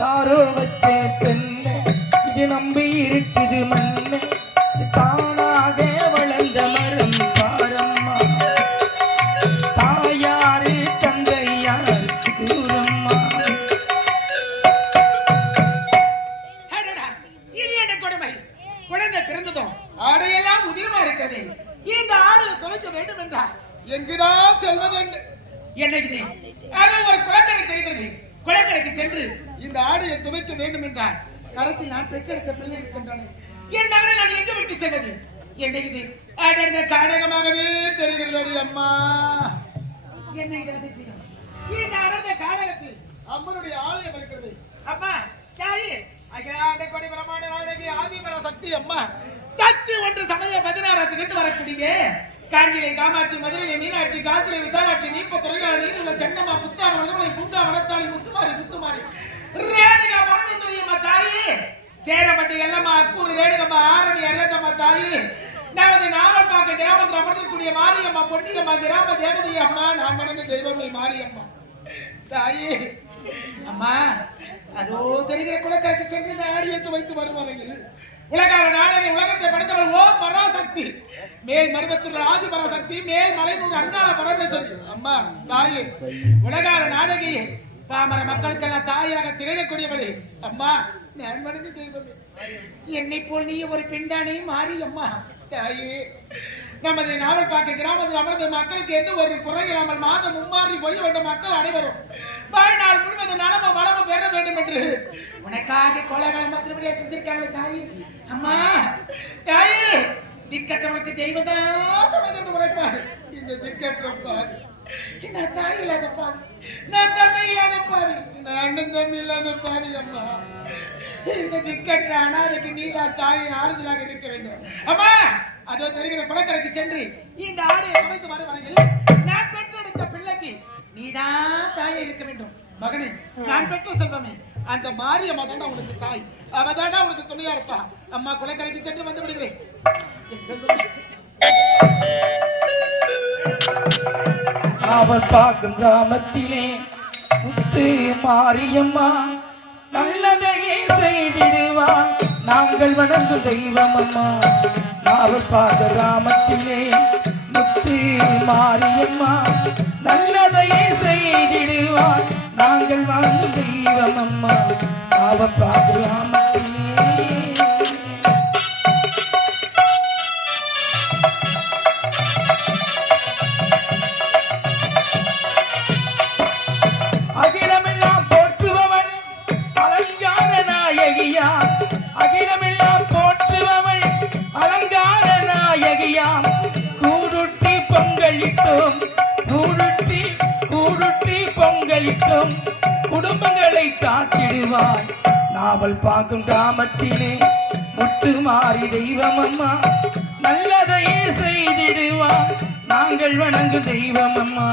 யாரோ வச்ச பெண்ணு இது நம்பி இருக்குது மண்ணு தானாக வளர்ந்த மரம் பாரம்மா தாயாரு தந்தையார் தூரம்மா. இது என்ன கொடுமை? குழந்தை பிறந்ததும் ஆடையெல்லாம் உதிரமா இருக்கிறது. இந்த ஆடு துவைக்க வேண்டும் என்றால் எங்குதான் செல்வது என்று என்னைக்கு அது ஒரு குளக்கரை தெரிகிறது. குளக்கரைக்கு சென்று இந்த ஆடையை துவைக்க வேண்டும் என்றால் கரத்தில் நான் பெற்றெடுத்த பிள்ளை இருக்கின்றன. என் மகனை நான் எங்கு விட்டு செல்வது? என்னைக்கு அடர்ந்த காடகமாகவே தெரிகிறது அம்மா. என்ன இது அதிசயம்? இந்த அடர்ந்த காடகத்தில் அம்மனுடைய ஆலயம் இருக்கிறது. அம்மா தாயே, அகிலாண்ட கொடி பிரமாண நாடகி ஆதிபர சக்தி அம்மா சக்தி ஒன்று சமய 16 கண்டு வரக்கூடிய காஞ்சிலை காமாட்சி மதுரை மீனாட்சி காத்திரை விசாலாட்சி நீப்ப துறையாள நீதுள்ள சென்னம்மா புத்தா மனதுமலை பூங்கா வனத்தாளி முத்துமாரி முத்துமாரி ரேணுகா பரமேஸ்வரி அம்மா தாயி சேரப்பட்டி எல்லம்மா அக்கூறு ரேணுகம்மா ஆரணி அரேதம்மா தாயி நமது நாவல்பாக்க கிராமத்தில் அமர்ந்திருக்கூடிய மாரியம்மா பொன்னியம்மா கிராம தேவதி அம்மா நான் வணங்க தெய்வமே மாரியம்மா தாயி. அம்மா அதோ தெரிகிற குளக்கரைக்கு சென்று இந்த ஆடியத்தை வைத்து வரும் வரையில் உலகால நாடக உலகத்தை படைத்தவள் ஓ பராசக்தி மேல் மருவத்தூர் ஆதி பராசக்தி மேல் மலைநூர் அங்காள பரமேஸ்வரி அம்மா தாயே உலகால நாடகி பாமர மக்களுக்கெல்லாம் தாயாக திகழக்கூடியவளே அம்மா நான் வணங்கு தெய்வமே. என்னை போல் நீ ஒரு பெண்தானே மாறி அம்மா தாயே. நமது நாவல்பாக்க கிராமத்தில் அமர்ந்த மக்களுக்கு எந்த ஒரு குறை இல்லாமல் மாதம் மும்மாறி பொழிய வேண்டும். மக்கள் அனைவரும் வாழ்நாள் முழுவதும் நலமும் வளமும் பெற வேண்டும் என்று உனக்காக கோலாகலம் மத்திரமே செஞ்சிருக்காங்க தாயி. அம்மா தாயி திக்கற்றவனுக்கு தெய்வதா துணை என்று உரைப்பார். இந்த திக்கற்ற நான் தாய் இல்லாத பாவி, நான் தந்தை இல்லாத பாவி, நான் அண்ணன் தம்பி இல்லாத பாவி அம்மா. இந்த திக்கற்ற அனாதைக்கு நீதான் தாய் ஆறுதலாக இருக்க வேண்டும் அம்மா. அதோ தெரிகிற குளக்கரைக்கு சென்று இந்த ஆடையை அமைத்து வரும் வரையில் நான் பெற்றெடுத்த பிள்ளைக்கு நீதான் தாயை இருக்க வேண்டும். மகனே நான் பெற்ற செல்வமே அந்த மாரியம்மா தாண்டா உனக்கு தாய், அவ தாண்டா உனக்கு துணையா இருப்பா. அம்மா குளக்கரைக்கு சென்று வந்து விடுகிறேன். அவள் பார்க்கும் கிராமத்திலே முத்து மாரியம்மா நல்லதையே செய்திடுவான் நாங்கள் வணங்கும் தெய்வம் அம்மா. அவள் பார்க்க கிராமத்திலே முத்து மாரியம்மா நல்லதையே செய்திடுவான் நாங்கள் வணங்கும் தெய்வம் அம்மா. அவள் பார்க்க கிராமத்திலே அகிலமெல்லாம் போற்றுபவள் அலங்கார நாயகியாம். கூடுட்டி பொங்கலிட்டோம் கூடுட்டி பொங்கலிட்டோம் குடும்பங்களை காட்டிடுவாய். நாவல் பார்க்கும் கிராமத்திலே முத்து மாறி தெய்வம் அம்மா நல்லதையே செய்திடுவாய் நாங்கள் வணங்கும் தெய்வம் அம்மா.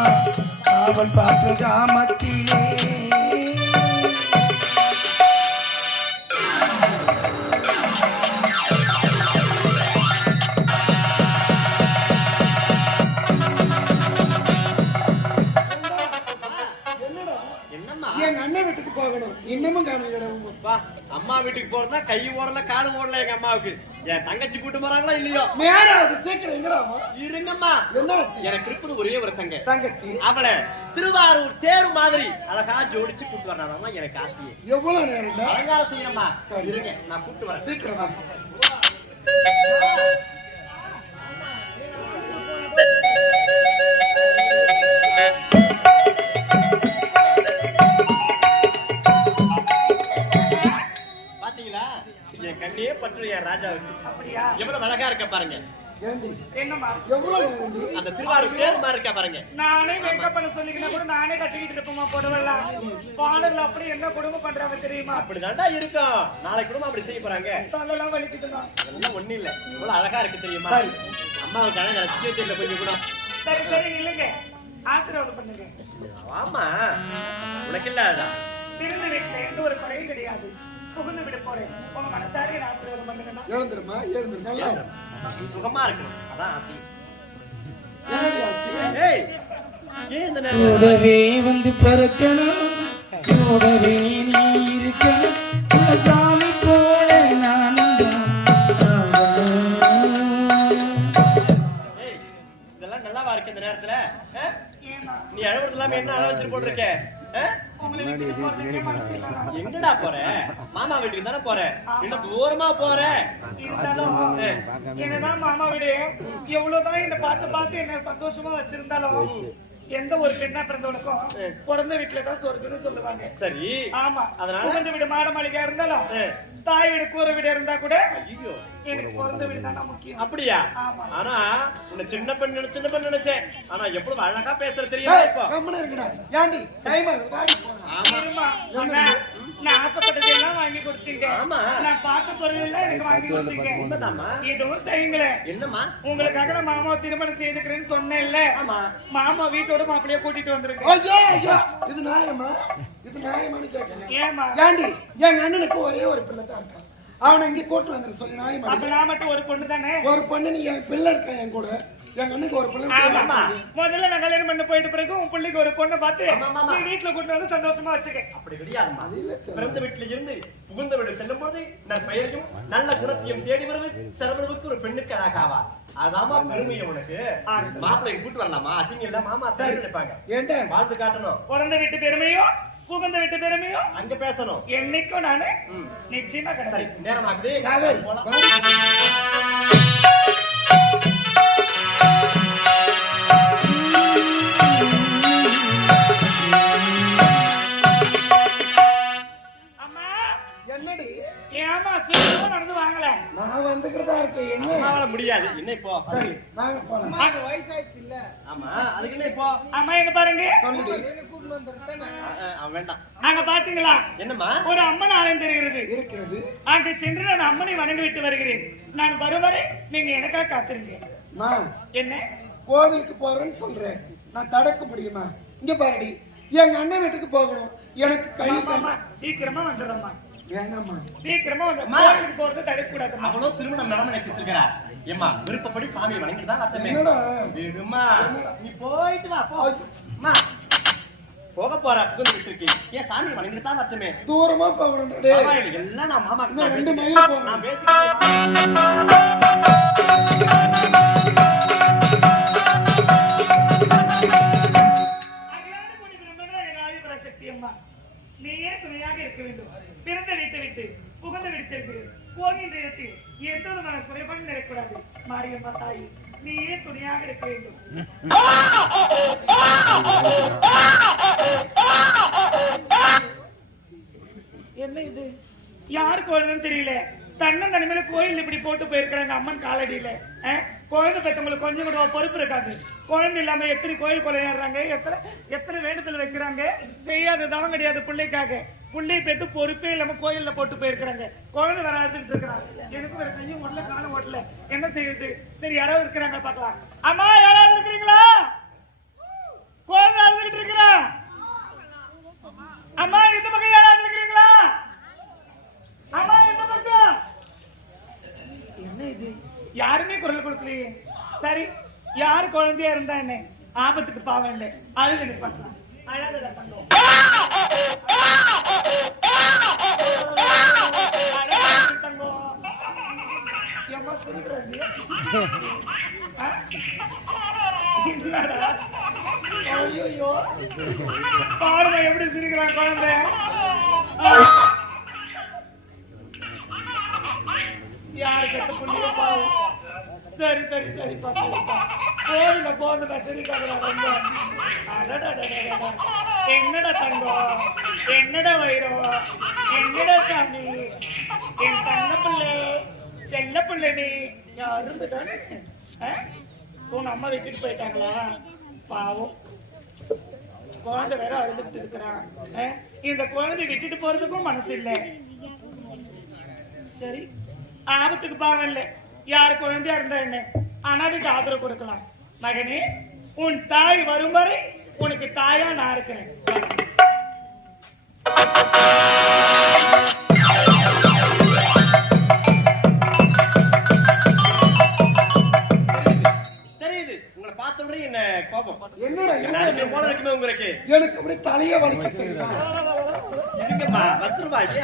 நாவல் பார்க்கும் கிராமத்திலே இன்னமும் காணல. அம்மா வீட்டுக்கு போறதா கை ஓடல காலு ஓடல. எங்க அம்மாவுக்கு என் தங்கச்சி கூட்டு போறாங்களா இல்லையோ? நேராவது சீக்கிரம் எங்கடா இருங்கம்மா. என்னாச்சு? எனக்கு இருப்பது ஒரே ஒரு தங்கச்சி. அவளை திருவாரூர் தேரு மாதிரி அழகா ஜோடிச்சு கூட்டு வர்றாங்க. எனக்கு ஆசையே. எவ்வளவு நேரம் அலங்காரம் செய்யணுமா? இருங்க நான் கூட்டு வரேன். சீக்கிரம் என் கண்ணியே பற்று என் ராஜாவுக்கு. அப்படியா? எவ்வளவு அழகா இருக்க பாருங்க. என்னம்மா அந்த திருவாரூர் தேர் மாதிரி இருக்கா பாருங்க. நானே மேக்கப் பண்ண சொல்லிக்கினா கூட நானே கட்டிக்கிட்டு இருப்போமா போடவெல்லாம். பாடல அப்படி என்ன குடும்பம் பண்றாங்க தெரியுமா? அப்படிதான்டா இருக்கும். நாளைக்கு குடும்பம் அப்படி செய்ய போறாங்க. தலலாம் வலிக்குதுமா. அதெல்லாம் ஒண்ணு இல்ல. இவ்வளவு அழகா இருக்கு தெரியுமா? அம்மாவுக்கு அழகா ரசிக்கவே தெரியல கொஞ்சம் கூட. சரி சரி இல்லைங்க, ஆசீர்வாதம் பண்ணுங்க. ஆமா உனக்கு இல்லாதா? திருந்த வீட்டுல எந்த ஒரு குறையும் கிடையாது. புகுந்து விட போறேன். உங்க மனசாரி ஆசீர்வாதம் பண்ணுங்க. எழுந்துருமா எழுந்துரு. நல்லா சுகமா இருக்கணும் அதான் ஆசை. கூடவே வந்து பிறக்கணும் கூடவே நீ இருக்கணும் சாமி போல நானும் ஏய், இதெல்லாம் நல்லாவா இருக்கு இந்த நேரத்துல ஆ? ஏமா நீ அழுவுறது இல்லாம என்ன அழ வச்சு போட்டிருக்க ஆ? உங்களை விட்டு போறதுக்கே மனசு இல்ல. எங்கடா போற மாமா வீட்டுக்கு தானே போற இன்னும் தூரமா போற இருந்தாலும் என்னதான் மாமா வீடு எவ்வளவுதான் என்ன பார்த்து என்ன சந்தோஷமா வச்சிருந்தாலும் எந்த ஒரு பெண்ணா பிறந்தவனுக்கும் பிறந்த வீட்டுலதான் சொர்க்கம்னு சொல்லுவாங்க. சரி ஆமா அதனால? பிறந்த வீடு மாட மாளிகையா இருந்தாலும் தாய் வீடு கூரை வீடு இருந்தா கூட ஐயோ எனக்கு பிறந்த வீடு தானே முக்கியம். அப்படியா ஆமா. ஆனா உன்னை சின்ன பெண் நினைச்சேன் ஆனா எவ்வளவு அழகா பேசுற தெரியுமா இப்போ கம்மன இருக்குடா ஏண்டி டைம் ஆகுது வாடி போலாம். ஆமா இருமா, அண்ணா, நான் ஆசைப்பட்டதெல்லாம் வாங்கி கொடுத்தீங்க. ஆமா. நான் பார்த்த பொருள் எல்லாம் எனக்கு வாங்கி கொடுத்தீங்க. உண்மைதாம்மா இதுவும் செய்யுங்களேன். என்னம்மா உங்களுக்காக நான் மாமாவை திருமணம் செய்துக்கிறேன்னு சொன்னேன்ல. ஆமா மாமா வீட்டோட மாப்பிளைய கூட்டிட்டு வந்திருக்கேன். ஐயோ ஐயோ இது நியாயமா இது நியாயமானு கேட்கிறேன். ஏமா ஏண்டி எங்க அண்ணனுக்கு ஒரே ஒரு பிள்ளை தான் இருக்கான். அவனை இங்க கூட்டு வந்துரு சொல்லி நியாயமா? அப்ப நான் மட்டும் ஒரு பொண்ணு தானே. ஒரு பொண்ணு நீ என் பிள்ளை இருக்கா என் கூட எங்க அண்ணனுக்கு ஒரு பிள்ளை ஆமா. இருக்கு. முதல்ல நான் கல்யாணம் பண்ண போயிட்டு பிறகு உன் பிள்ளைக்கு ஒரு பொண்ணை பார்த்து ஆமா. நீ வீட்டுல கூட்டு வந்து சந்தோஷமா வச்சுக்க. அப்படி கிடையாதும்மா அது இல்ல சார். பிறந்த வீட்டில் இருந்து புகுந்த வீடு செல்லும் பொழுது நன் பெயரையும் நல்ல குணத்தையும் தேடி வருவது சிறவனுக்கு ஒரு பெண்ணுக்கு அழகாவா அதாமா பெருமையை உனக்கு மாப்பிள்ளை கூட்டு வரலாமா அசிங்கம் இல்ல மாமா அத்தை நினைப்பாங்க ஏண்டா வாழ்த்து காட்டணும் பிறந்த வீட்டு பெருமையோ புகுந்த வீட்டு பெருமையோ அங்க பேசணும் என்னைக்கும் நானு நிச்சயமா சரி கிடையாது. நேரமாக்குது காவேரி, போலாம். வாடி. அம்மா என்னடி ஏமா சீக்கிரமா நடந்து வாங்கல. நான் வந்துக்கிறதா இருக்கேன் என்ன அம்மாவால முடியாது என்ன இப்போ சரி வாங்க போலாம். ஆமா அதுக்கு என்ன இப்போ அம்மா எங்க பாருங்க. அவன் வேண்டாம் அங்க பாத்தீங்களா என்னம்மா ஒரு அம்மன் ஆலயம் தெரிகிறது. இருக்கிறது அங்கு சென்று நான் அம்மனை வணங்கி விட்டு வருகிறேன். நான் வரும் வரை நீங்க எனக்காக காத்திருங்க. நான் என்ன கோவிலுக்கு போறேன்னு சொல்றேன். நான் தடுக்க முடியுமா? இங்க பாருடி எங்க அண்ணன் வீட்டுக்கு போகணும். எனக்கு கை ஆமாம்மா, சீக்கிரமா வந்துடுறம்மா. வேணாமா? சீக்கிரமா வந்து அம்மா. கோவிலுக்கு போறது தடுக்க கூடாதும்மா. அவளோ திருமணம் நடந்து பேசிருக்கிறா ஏம்மா விருப்பப்படி சாமியை வணங்கிட்டு தான் அர்த்தமே என்னடா வேணுமா நீ போயிட்டு வா போ அம்மா போக போற புகுந்து விட்டுருக்கீங்க ஏன் சாமி வணங்கிட்டு தான் அர்த்தமே தூரமா போகணும் டேய். பரவாயில்லை, எல்லாம் நான் மாமா கிட்ட இன்னும் 2 பேசிக்கிறேன். மைல் போகணும். நான் பேசிக்கிறேன். அகிலாண்ட கோடி பிரம்மனே என் ஆதிபராசக்தி அம்மா. நீயே துணையாக இருக்க வேண்டும். பிறந்த வீட்டை விட்டு புகுந்த வீடு சென்று கோவிலின் இடத்தில் எந்த விதமான குறைபாடும் நினைக்கூடாது. மாரியம்மா தாயி நீயே துணையாக இருக்க வேண்டும். என்ன இது யாருக்கு வருதுன்னு தெரியல. தன்னம் தனிமையில கோயில் இப்படி போட்டு போயிருக்கிறாங்க அம்மன் காலடியில. குழந்தை பெற்றவங்களுக்கு கொஞ்சம் கூட பொறுப்பு இருக்காது. குழந்தை இல்லாம எத்தனை கோயில் கொலையாடுறாங்க, எத்தனை வேண்டுதல் வைக்கிறாங்க. செய்யாததான் கிடையாது பிள்ளைக்காக. பிள்ளை பெற்று பொறுப்பே இல்லாம கோயில்ல போட்டு போயிருக்கிறாங்க. குழந்தை வேற அழுதுட்டு இருக்கிறாங்க. எனக்கு வேற கையும் ஓட்டல காலம் ஓட்டல. என்ன செய்யுது? சரி யாராவது இருக்கிறாங்க பாக்கலாம். அம்மா யாராவது இருக்கிறீங்களா? குழந்தை அழுதுகிட்டு இருக்கிறா. அம்மா இந்த பக்கம் யாராவது இருக்கிறீங்களா? அம்மா இந்த பக்கம். என்ன இது யாருமே குரல் கொடுக்கலையே. சரி யாரு குழந்தையா இருந்தா என்ன ஆபத்துக்கு பாவம் இல்லை. அழுது நிற்பாங்க. அழாதடா தங்கம். அழாதடா தங்கம். ஏம்மா சிரிக்கிறாங்க? என்னடா? ஐயையோ. பாருங்க எப்படி சிரிக்கிறான் குழந்தை. யாரு கட்ட புண்ணிய பாவம். சரி சரி சரிப்பா சரிப்பா போதுங்க சரிக்காதடா ரொம்ப. அடடடடடடா. என்னடா தங்கம், என்னடா வைரம், என்னடா சாமி, என் தங்க பிள்ளை செல்ல பிள்ளை நீ யாரும் தானே. உங்க அம்மா விட்டுட்டு போயிட்டாங்களா? பாவம் குழந்தை வேற அழுதுட்டு இருக்கிறான். இந்த குழந்தை விட்டுட்டு போறதுக்கும் மனசு இல்லை. சரி ஆபத்துக்கு பாவம் இல்லை. யாரு குழந்தையா இருந்தா என்ன அனாதைக்கு ஆதரவு கொடுக்கலாம். மகனே உன் தாய் வரும் வரை உனக்கு தாயா நான் இருக்கிறேன். தெரியுது உங்களை பார்த்த உடனே என்ன கோபம் என்னடா என்ன போல இருக்குமே உங்களுக்கு எனக்கு அப்படி தலைய வலிக்க தெரியுமா? 10 ரூபாய்க்கு